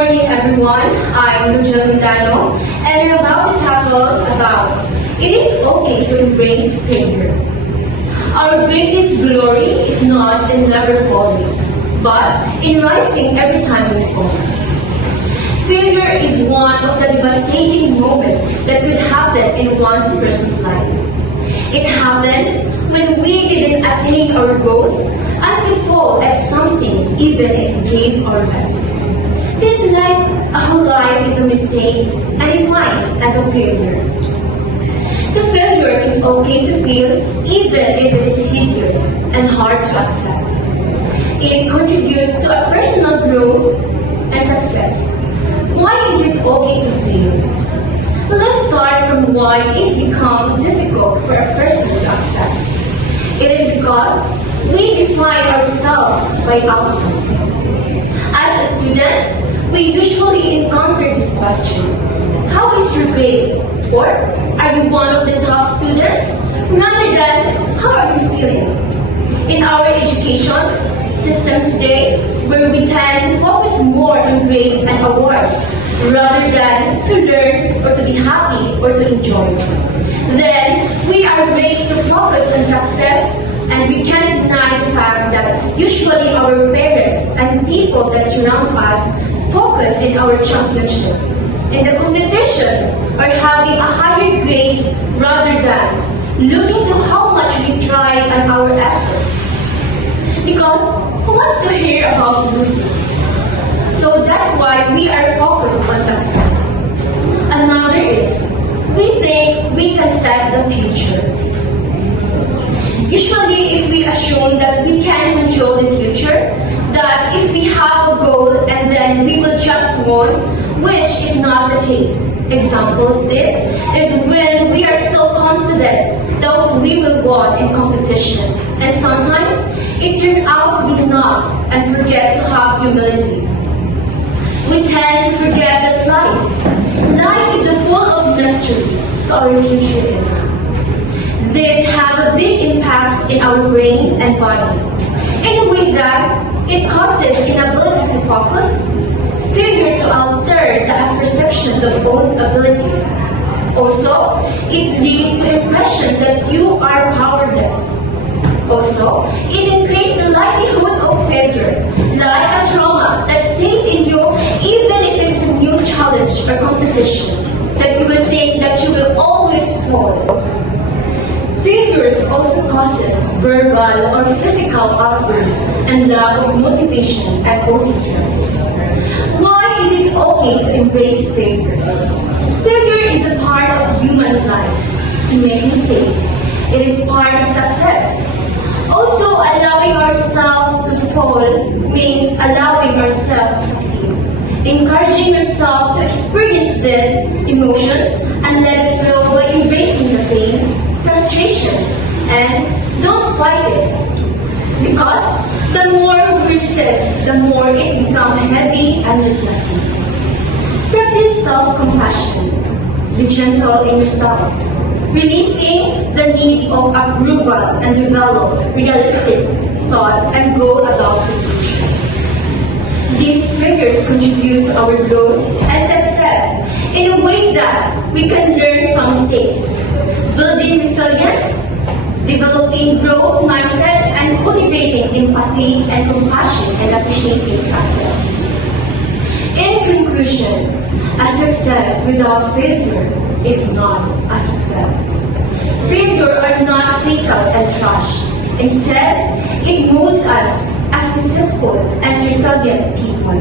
morning, everyone. I'm Lujel Mindano, and we're about to tackle about it is okay to embrace failure. Our greatest glory is not in never falling, but in rising every time we fall. Failure is one of the devastating moments that could happen in one's person's life. It happens when we didn't attain our goals and to fall at something even if we gave our best. This like a whole life is a mistake and defined as a failure. The failure is okay to feel even if it is hideous and hard to accept. It contributes to a personal growth and success. Why is it okay to fail? Let's start from why it becomes difficult for a person to accept. It is because we define ourselves by outcomes. As students, we usually encounter this question: how is your grade? Or are you one of the top students? Rather than how are you feeling? In our education system today, where we tend to focus more on grades and awards rather than to learn or to be happy or to enjoy, then we are raised to focus on success, and we can't deny the fact that usually our parents and people that surrounds us focus in our championship, in the competition, or having a higher grades rather than looking to how much we tried and our efforts. Because who wants to hear about losing? So that's why we are focused on success. Another is, we think we can set the future. Usually, if we assume that we can control the future, that if we have a goal and then we will just win, which is not the case. Example of this is when we are so confident that we will win in competition, and sometimes it turns out to be not, and forget to have humility. We tend to forget that life is full of mystery, so our future is. This have a big impact in our brain and body. In a way that it causes inability to focus, failure to alter the perceptions of own abilities. Also, it leads to impression that you are powerless. Also, it increases the likelihood of failure, like a trauma that stays in you even if it is a new challenge or competition, that you will think that you will always fall. Failures also causes verbal or physical outbursts and lack of motivation and also stress. Why is it okay to embrace failure? Failure is a part of human life. To make mistakes, it is part of success. Also, allowing ourselves to fall means allowing ourselves to succeed. Encouraging yourself to experience these emotions and let it flow by embracing the pain, frustration, and don't fight it. Because the more we resist, the more it becomes heavy and depressing. Practice self-compassion. Be gentle in yourself, releasing the need of approval and develop realistic thought and go about the future. These figures contribute to our growth and success in a way that we can learn from mistakes, building resilience, developing growth mindset, and cultivating empathy and compassion and appreciating success. In conclusion, a success without failure is not a success. Failure are not fatal and trash. Instead, it molds us as successful and resilient people.